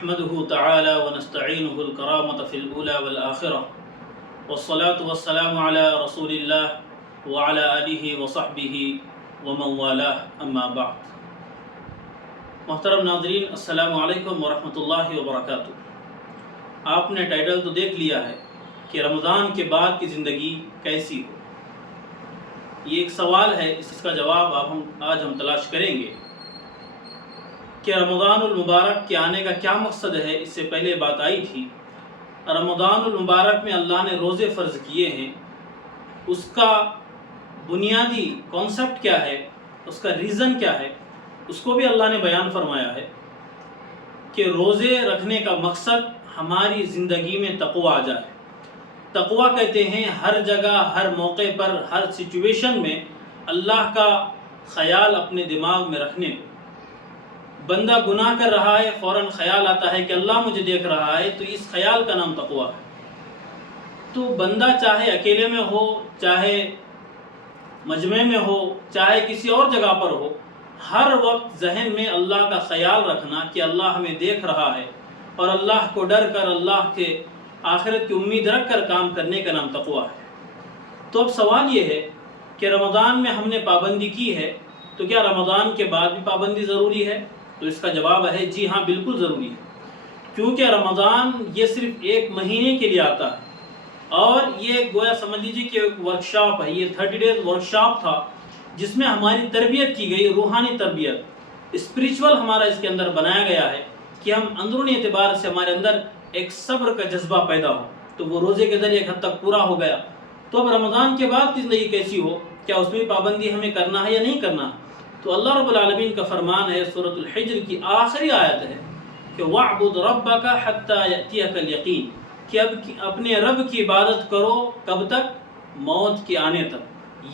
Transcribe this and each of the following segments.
نحمده تعالى ونستعينه الكرامة في الأولى والآخرة والصلاة والسلام على رسول الله وعلى آله وصحبه ومن والاه أما بعد. محترم ناظرین، السلام علیکم ورحمۃ اللہ وبرکاتہ. آپ نے ٹائٹل تو دیکھ لیا ہے کہ رمضان کے بعد کی زندگی کیسی ہو. یہ ایک سوال ہے، اس کا جواب آج ہم تلاش کریں گے کہ رمضان المبارک کے آنے کا کیا مقصد ہے. اس سے پہلے بات آئی تھی، رمضان المبارک میں اللہ نے روزے فرض کیے ہیں، اس کا بنیادی کانسیپٹ کیا ہے، اس کا ریزن کیا ہے، اس کو بھی اللہ نے بیان فرمایا ہے کہ روزے رکھنے کا مقصد ہماری زندگی میں تقوی آ جائے. تقوی کہتے ہیں ہر جگہ، ہر موقع پر، ہر سچویشن میں اللہ کا خیال اپنے دماغ میں رکھنے کو. بندہ گناہ کر رہا ہے، فوراً خیال آتا ہے کہ اللہ مجھے دیکھ رہا ہے، تو اس خیال کا نام تقوی ہے. تو بندہ چاہے اکیلے میں ہو، چاہے مجمع میں ہو، چاہے کسی اور جگہ پر ہو، ہر وقت ذہن میں اللہ کا خیال رکھنا کہ اللہ ہمیں دیکھ رہا ہے، اور اللہ کو ڈر کر، اللہ کے آخرت کی امید رکھ کر کام کرنے کا نام تقوی ہے. تو اب سوال یہ ہے کہ رمضان میں ہم نے پابندی کی ہے، تو کیا رمضان کے بعد بھی پابندی ضروری ہے؟ تو اس کا جواب ہے جی ہاں، بالکل ضروری ہے. کیونکہ رمضان یہ صرف ایک مہینے کے لیے آتا ہے، اور یہ گویا سمجھ لیجیے کہ ایک ورکشاپ ہے. یہ 30 ڈیز ورکشاپ تھا جس میں ہماری تربیت کی گئی، روحانی تربیت، اسپریچول ہمارا اس کے اندر بنایا گیا ہے کہ ہم اندرونی اعتبار سے ہمارے اندر ایک صبر کا جذبہ پیدا ہو. تو وہ روزے کے ذریعے ایک حد تک پورا ہو گیا. تو اب رمضان کے بعد کی زندگی کیسی ہو، کیا اس میں پابندی ہمیں کرنا ہے یا نہیں کرنا ہے؟ تو اللہ رب العالمین کا فرمان ہے، سورۃ الحجر کی آخری آیت ہے کہ وَاعْبُدْ رَبَّكَ حَتَّى يَأْتِيَكَ الْيَقِينُ، کہ اب اپنے رب کی عبادت کرو کب تک؟ موت کے آنے تک.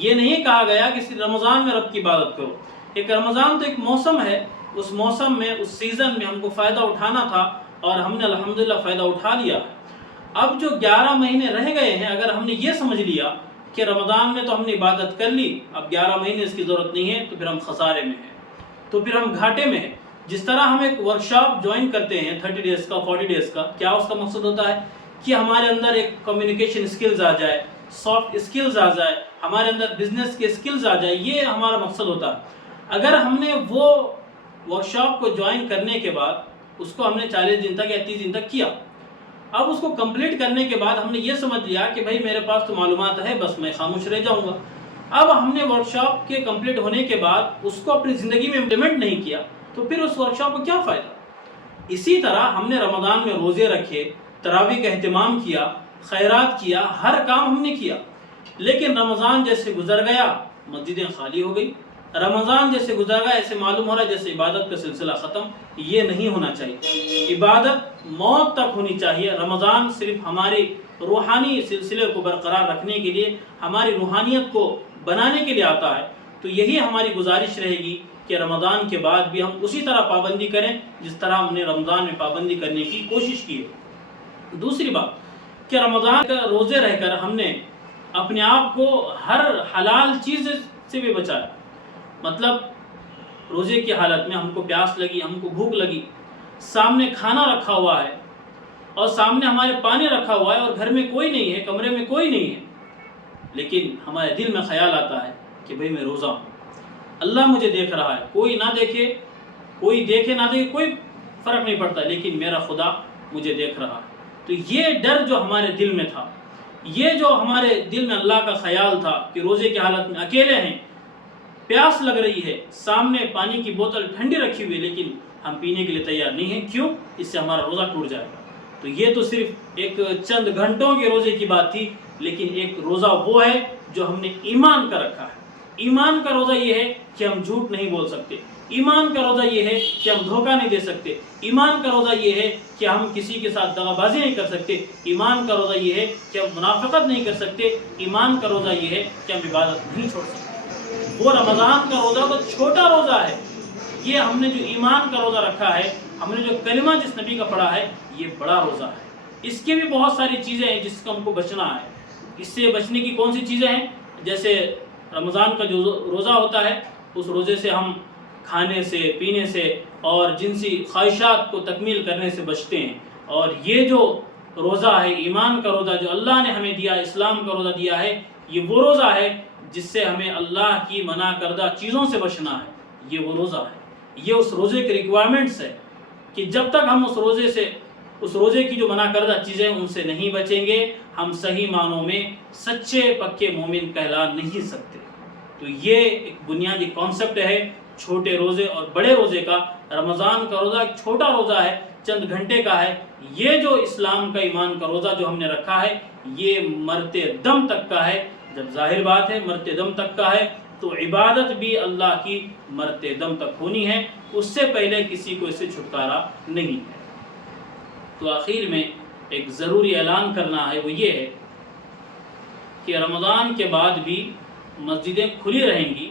یہ نہیں کہا گیا کہ صرف رمضان میں رب کی عبادت کرو. ایک رمضان تو ایک موسم ہے، اس موسم میں، اس سیزن میں ہم کو فائدہ اٹھانا تھا، اور ہم نے الحمدللہ فائدہ اٹھا لیا. اب جو 11 مہینے رہ گئے ہیں، اگر ہم نے یہ سمجھ لیا کہ رمضان میں تو ہم نے عبادت کر لی، اب 11 مہینے اس کی ضرورت نہیں ہے، تو پھر ہم خسارے میں ہیں، تو پھر ہم گھاٹے میں ہیں. جس طرح ہم ایک ورکشاپ جوائن کرتے ہیں 30 ڈیز کا، 40 ڈیز کا، کیا اس کا مقصد ہوتا ہے کہ ہمارے اندر ایک کمیونیکیشن سکلز آ جائے، سافٹ سکلز آ جائے، ہمارے اندر بزنس کے سکلز آ جائے. یہ ہمارا مقصد ہوتا ہے. اگر ہم نے وہ ورکشاپ کو جوائن کرنے کے بعد اس کو ہم نے 40 دن تک یا 30 دن تک کیا، اب اس کو کمپلیٹ کرنے کے بعد ہم نے یہ سمجھ لیا کہ بھائی میرے پاس تو معلومات ہے، بس میں خاموش رہ جاؤں گا. اب ہم نے ورکشاپ کے کمپلیٹ ہونے کے بعد اس کو اپنی زندگی میں امپلیمنٹ نہیں کیا، تو پھر اس ورکشاپ کو کیا فائدہ؟ اسی طرح ہم نے رمضان میں روزے رکھے، تراویح کا اہتمام کیا، خیرات کیا، ہر کام ہم نے کیا، لیکن رمضان جیسے گزر گیا مسجدیں خالی ہو گئی. رمضان جیسے گزر گیا ایسے معلوم ہو رہا ہے جیسے عبادت کا سلسلہ ختم. یہ نہیں ہونا چاہیے. عبادت موت تک ہونی چاہیے. رمضان صرف ہماری روحانی سلسلے کو برقرار رکھنے کے لیے، ہماری روحانیت کو بنانے کے لیے آتا ہے. تو یہی ہماری گزارش رہے گی کہ رمضان کے بعد بھی ہم اسی طرح پابندی کریں جس طرح ہم نے رمضان میں پابندی کرنے کی کوشش کی ہے. دوسری بات کہ رمضان کا روزے رہ کر ہم نے اپنے آپ کو ہر حلال چیز سے بھی بچایا. مطلب روزے کی حالت میں ہم کو پیاس لگی، ہم کو بھوک لگی، سامنے کھانا رکھا ہوا ہے اور سامنے ہمارے پانی رکھا ہوا ہے، اور گھر میں کوئی نہیں ہے، کمرے میں کوئی نہیں ہے، لیکن ہمارے دل میں خیال آتا ہے کہ بھئی میں روزہ ہوں، اللہ مجھے دیکھ رہا ہے. کوئی نہ دیکھے، کوئی دیکھے نہ دیکھے، کوئی فرق نہیں پڑتا، لیکن میرا خدا مجھے دیکھ رہا ہے. تو یہ ڈر جو ہمارے دل میں تھا، یہ جو ہمارے دل میں اللہ کا خیال تھا کہ روزے کی حالت میں اکیلے ہیں، پیاس لگ رہی ہے، سامنے پانی کی بوتل ٹھنڈی رکھی ہوئی، لیکن ہم پینے کے لیے تیار نہیں ہیں. کیوں؟ اس سے ہمارا روزہ ٹوٹ جائے گا. تو یہ تو صرف ایک چند گھنٹوں کے روزے کی بات تھی، لیکن ایک روزہ وہ ہے جو ہم نے ایمان کا رکھا ہے. ایمان کا روزہ یہ ہے کہ ہم جھوٹ نہیں بول سکتے. ایمان کا روزہ یہ ہے کہ ہم دھوکہ نہیں دے سکتے. ایمان کا روزہ یہ ہے کہ ہم کسی کے ساتھ دغا بازی نہیں کر سکتے. ایمان کا روزہ یہ ہے کہ ہم منافقت نہیں کر سکتے. ایمان کا روزہ یہ ہے کہ ہم عبادت نہیں چھوڑ سکتے. وہ رمضان کا روزہ تو چھوٹا روزہ ہے. یہ ہم نے جو ایمان کا روزہ رکھا ہے، ہم نے جو کلمہ جس نبی کا پڑھا ہے، یہ بڑا روزہ ہے. اس کے بھی بہت ساری چیزیں ہیں جس کو ہم کو بچنا ہے. اس سے بچنے کی کون سی چیزیں ہیں؟ جیسے رمضان کا جو روزہ ہوتا ہے، اس روزے سے ہم کھانے سے پینے سے اور جنسی خواہشات کو تکمیل کرنے سے بچتے ہیں۔ اور یہ جو روزہ ہے، ایمان کا روزہ جو اللہ نے ہمیں دیا، اسلام کا روزہ دیا ہے، یہ وہ روزہ ہے جس سے ہمیں اللہ کی منع کردہ چیزوں سے بچنا ہے۔ یہ وہ روزہ ہے، یہ اس روزے کی ریکوائرمنٹس ہے کہ جب تک ہم اس روزے کی جو منع کردہ چیزیں ان سے نہیں بچیں گے، ہم صحیح معنوں میں سچے پکے مومن کہلا نہیں سکتے۔ تو یہ ایک بنیادی کانسیپٹ ہے چھوٹے روزے اور بڑے روزے کا۔ رمضان کا روزہ ایک چھوٹا روزہ ہے، چند گھنٹے کا ہے۔ یہ جو اسلام کا ایمان کا روزہ جو ہم نے رکھا ہے، یہ مرتے دم تک کا ہے۔ جب ظاہر بات ہے مرتے دم تک کا ہے تو عبادت بھی اللہ کی مرتے دم تک ہونی ہے، اس سے پہلے کسی کو اس سے چھٹکارا نہیں ہے۔ تو آخر میں ایک ضروری اعلان کرنا ہے، وہ یہ ہے کہ رمضان کے بعد بھی مسجدیں کھلی رہیں گی،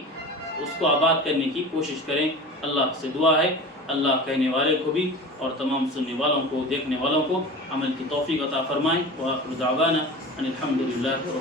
اس کو آباد کرنے کی کوشش کریں۔ اللہ سے دعا ہے اللہ کہنے والے کو بھی اور تمام سننے والوں کو، دیکھنے والوں کو عمل کی توفیق عطا فرمائیں۔ وآخر دعوانا ان الحمد للہ رب